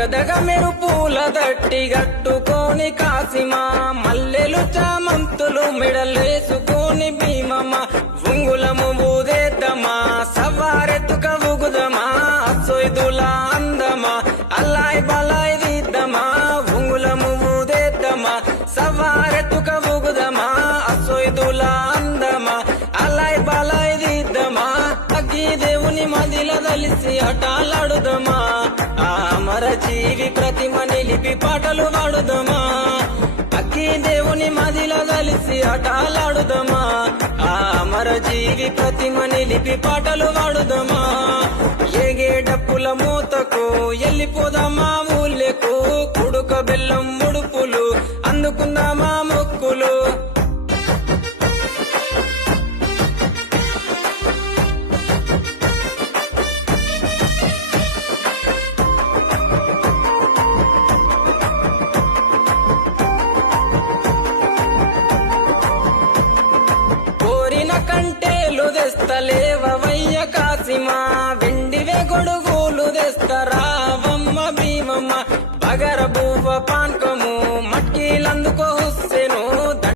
దగదగ మెరుపుల దట్టి గట్టుకోని కాసిమా మల్లెలు చామంతులు మెడలేసుకొని భీమమ్మ ఉంగులము ఊదేద్దమా సవారెత్తుక ఉగుదమా సొయ్దుల అందమా అల్లాయ్ బలాయ్ దిద్దమా ఉంగులము ఊదేద్దమా సవారెత్తుక ఉగుదమా అసొయ్దుల అందమా అల్లాయ్ బలాయ్ దిద్దమా అగ్గి దేవుని మదిల కలిసి అటాలాడుదమా జీవి ప్రతిమ నిలిపి పాటలు పాడుదమా అక్కి దేవుని మదిలో కలిసి ఆటలాడుదమా? ఆ అమర జీవి ప్రతిమ నిలిపి పాటలు పాడుదమా ఏగే డప్పుల మూతకు వెళ్ళిపోదామా ఊళ్ళకు? కుడుక బెల్లం ముడుపులు అందుకుందామా? కంటేలు తెస్తలేవయ్య కాసిమా వెండివే గొడుగులు తెస్తరావమ్మ భీమమ్మ. బగర బువ్వ